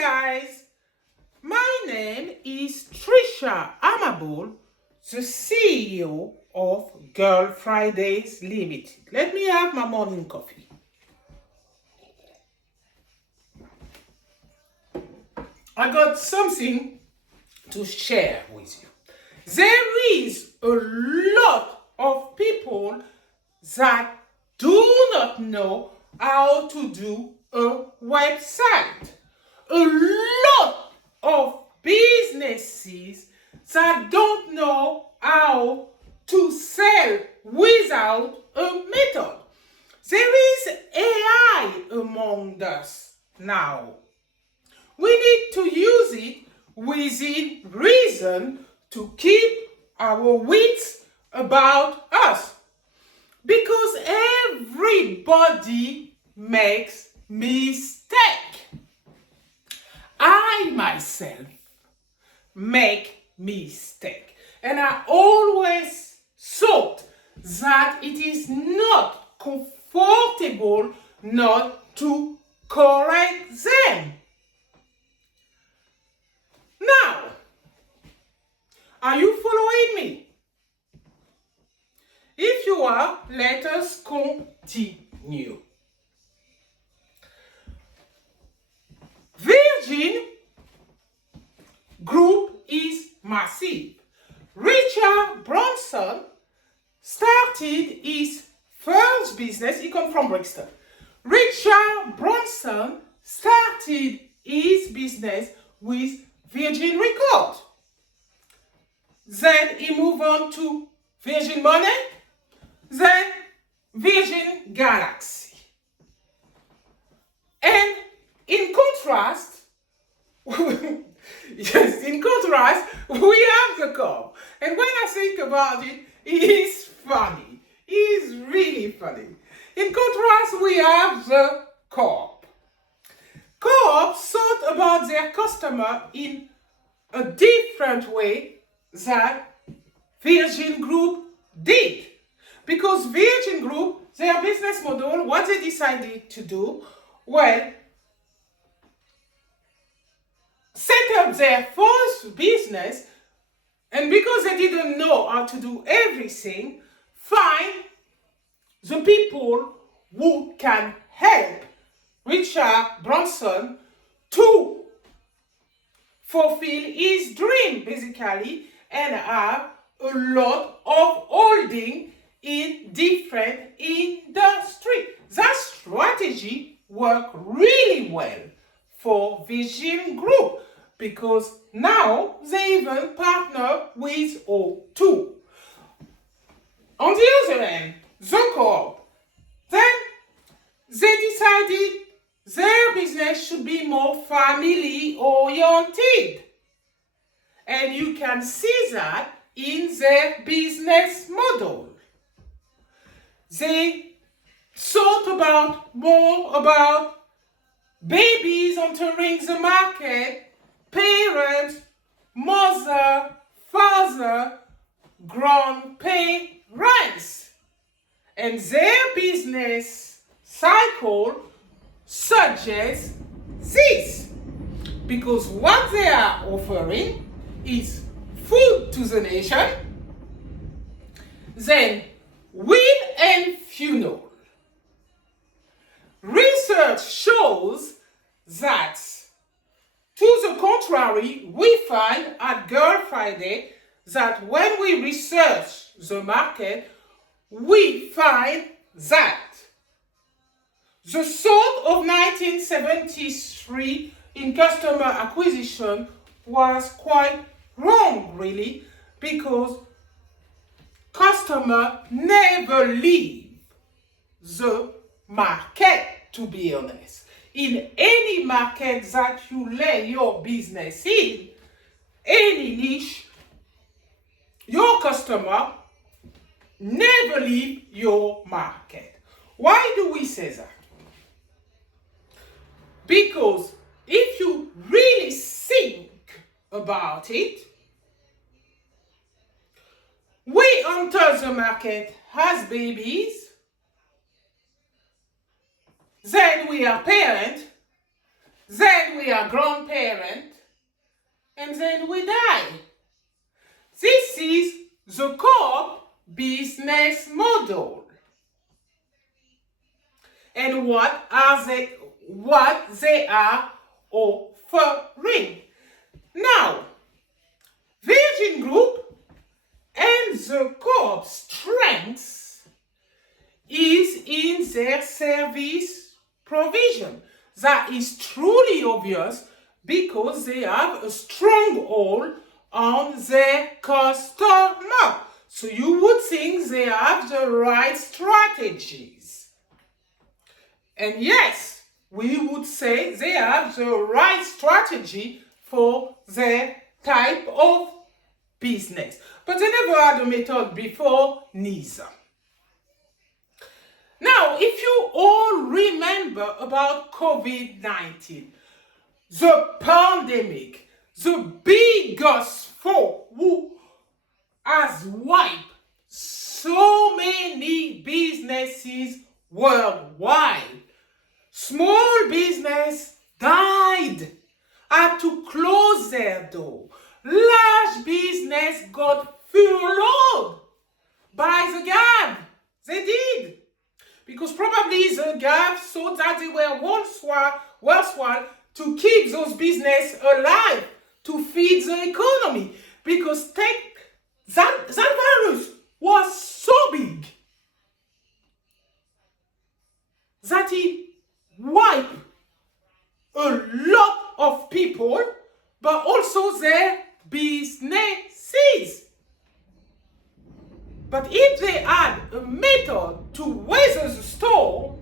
guys, my name is Trisha Amable, the CEO of Girlfridayz Limited. Let me have my morning coffee. I got something to share with you. There is a lot of people that do not know how to do a website. A lot of businesses that don't know how to sell without a method. There is AI among us now. We need to use it within reason to keep our wits about us. Because everybody makes mistake. I myself make mistake. And I always thought that it is not comfortable not to correct them. Now, are you following me? If you are, let us continue. Virgin Group is massive. Richard Branson started his first business. He comes from Brixton. Richard Branson started his business with Virgin Records. Then he moved on to Virgin Money, then Virgin Galaxy. And in contrast, yes, in contrast, we have the Corp. And when I think about it, it is funny. It is really funny. In contrast, we have the Corp. Corp thought about their customer in a different way than Virgin Group did. Because Virgin Group, their business model, what they decided to do, well, set up their first business, and because they didn't know how to do everything, find the people who can help Richard Branson to fulfill his dream, basically, and have a lot of holding in different industries. That strategy worked really well for Virgin Group because now they even partner with O2. On the other hand, the Corp, then they decided their business should be more family oriented. And you can see that in their business model. They thought more about babies entering the market, parents, mother, father, grandparents. And their business cycle suggests this. Because what they are offering is food to the nation, then will and funeral. Research shows that, to the contrary, we find at Girlfridayz that when we research the market, we find that the thought of 1973 in customer acquisition was quite wrong, really, because customers never leave the market, to be honest. In any market that you lay your business in, any niche, your customer never leave your market. Why do we say that? Because if you really think about it, we enter the market as babies, then we are parents, then we are grandparents, and then we die. This is the co-op business model. And what they are offering. Now, Virgin Group and the co-op strength is in their service provision. That is truly obvious because they have a stronghold on their customer. So you would think they have the right strategies. And yes, we would say they have the right strategy for their type of business. But they never had a method before, neither. Now, if you all remember about COVID-19, the pandemic, the biggest foe who has wiped so many businesses worldwide. Small business died, had to close their door. Large business got furloughed by the gab. They did. Because probably the gab thought that they were worthwhile to keep those businesses alive, to feed the economy. Because that virus was so big that it wiped a lot of people, but also their businesses. But if they had a method to weather the storm,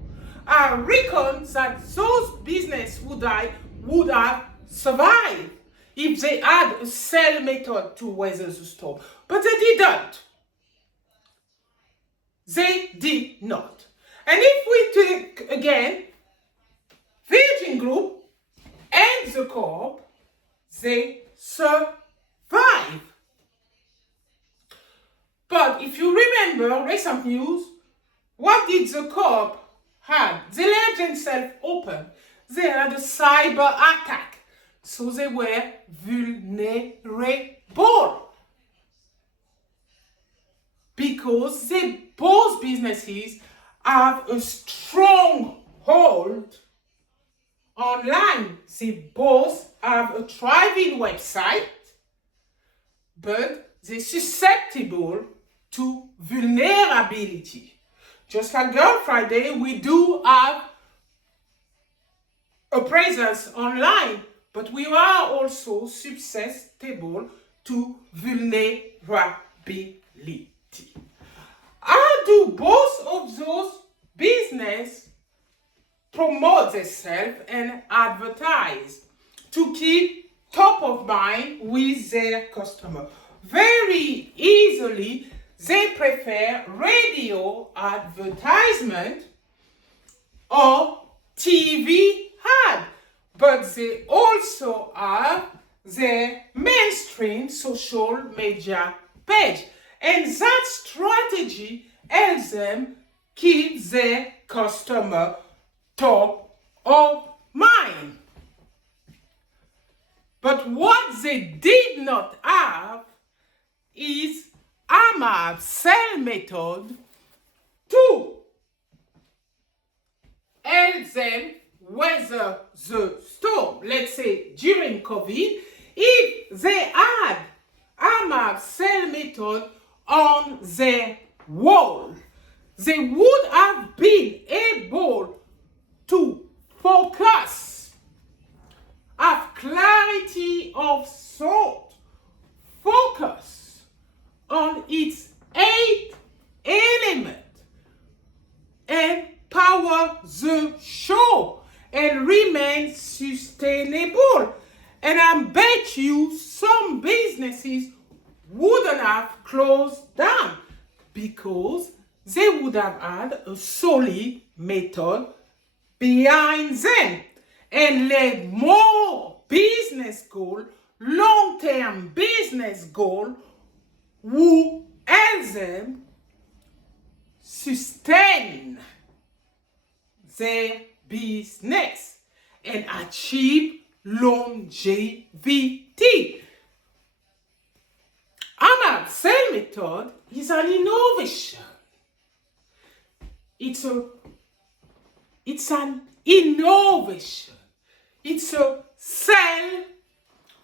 I reckon that those businesses would have survived if they had a sale method to weather the storm. But they didn't. They did not. And if we take again Virgin Group and the co-op, they survive. But if you remember recent news, what did the co-op have? They left themselves open. They had a cyber attack. So they were vulnerable. Because both businesses have a strong hold online. They both have a thriving website, but they're susceptible to vulnerability. Just like Girlfridayz, we do have a presence online, but we are also susceptible to vulnerability. How do both of those businesses promote themselves and advertise to keep top of mind with their customer? Very easily, they prefer radio advertisement or TV ad, but they also have their mainstream social media page. And that strategy helps them keep their customer top of mind. But what they did not have is Amable Sales Method to help them weather the storm. Let's say during COVID, if they had Amable Sales Method on their wall, they would have been able to focus, have clarity of thought, focus on its 8 elements, and power the show and remain sustainable. And I bet you some businesses wouldn't have closed down because they would have had a solid method behind them and led more business goal, long-term business goal, who help them sustain their business and achieve longevity. Amable Sales Method is an innovation. It's an innovation. It's a sales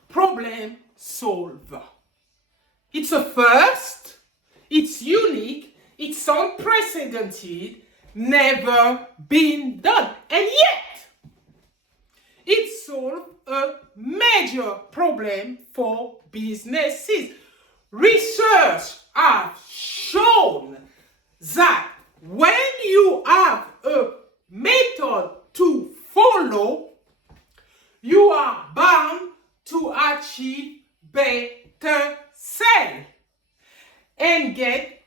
problem solver. It's a first, it's unique, it's unprecedented, never been done. And yet, it solves a major problem for businesses. Research has shown that when you have a method to follow, you are bound to achieve better sales and get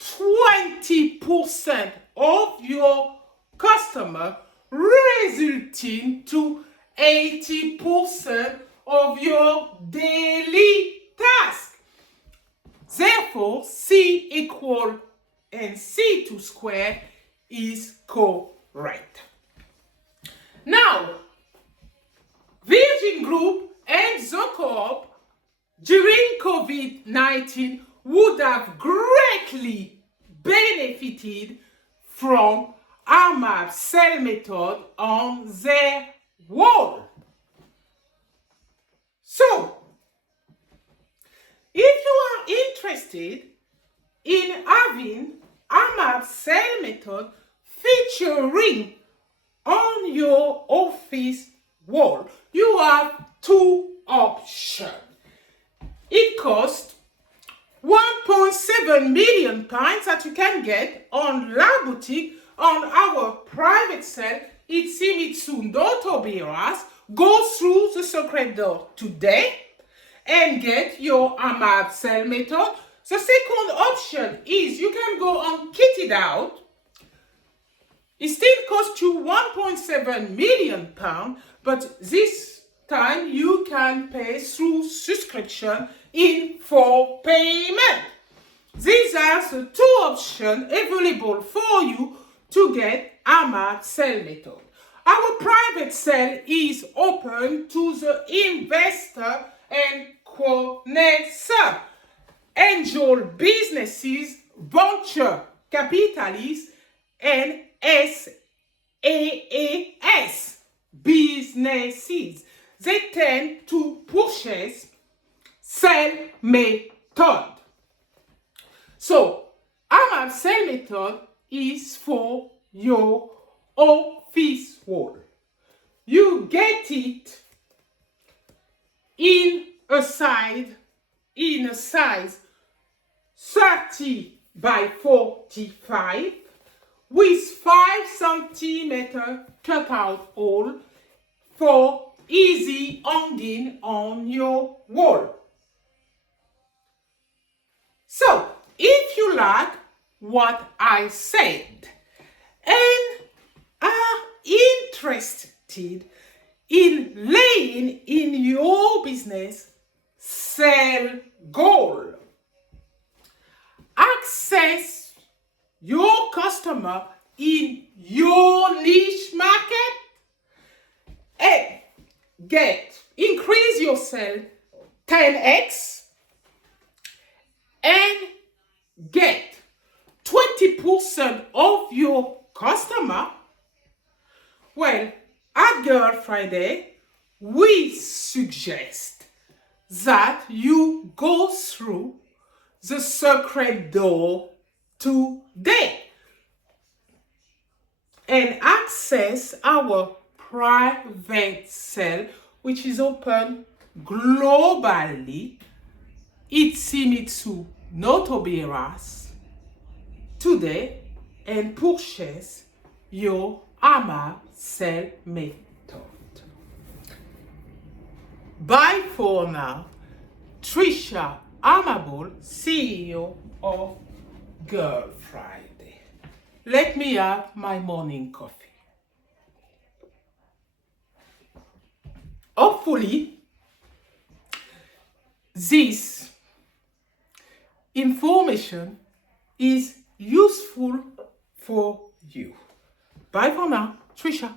20% of your customer, resulting to 80% of your daily task. Therefore, C equal NC2 squared is correct. Now, Virgin Group and the Co-op during COVID-19 would have greatly benefited from Amable Sales Method on their wall. So, if you are interested in having Amable Sales Method featuring on your office wall, you have two options. It costs 1.7 million pounds that you can get on La Boutique on our private sale. It's Simitsu Notobiras. Go through the secret door today and get your Amable Sales Method. The second option is you can go on Kit It Out. It still costs you 1.7 million pounds, but this time you can pay through subscription in full payment. These are the two options available for you to get Amable Sales Method. Our private sale is open to the investor and connoisseurs, angel businesses, venture capitalists, and SaaS businesses. They tend to purchase sales method. So, Amable Sales Method is for your office wall. You get it in a size 30 by 45 with 5 centimeter cutout hole for easy hanging on your wall. So, if you like what I said and are interested in laying in your business sales goal, access your customer in your niche market, and increase your sales 10x and get 20% of your customer, well, at Girlfridayz, we suggest that you go through the secret door today and access our private sale, which is open globally. It's Simitsu Notobiras today and purchase your Amable Sales Method. Bye for now. Trisha Amable, CEO of Girlfridayz. Let me have my morning coffee. Hopefully, this information is useful for you. Bye for now, Trisha.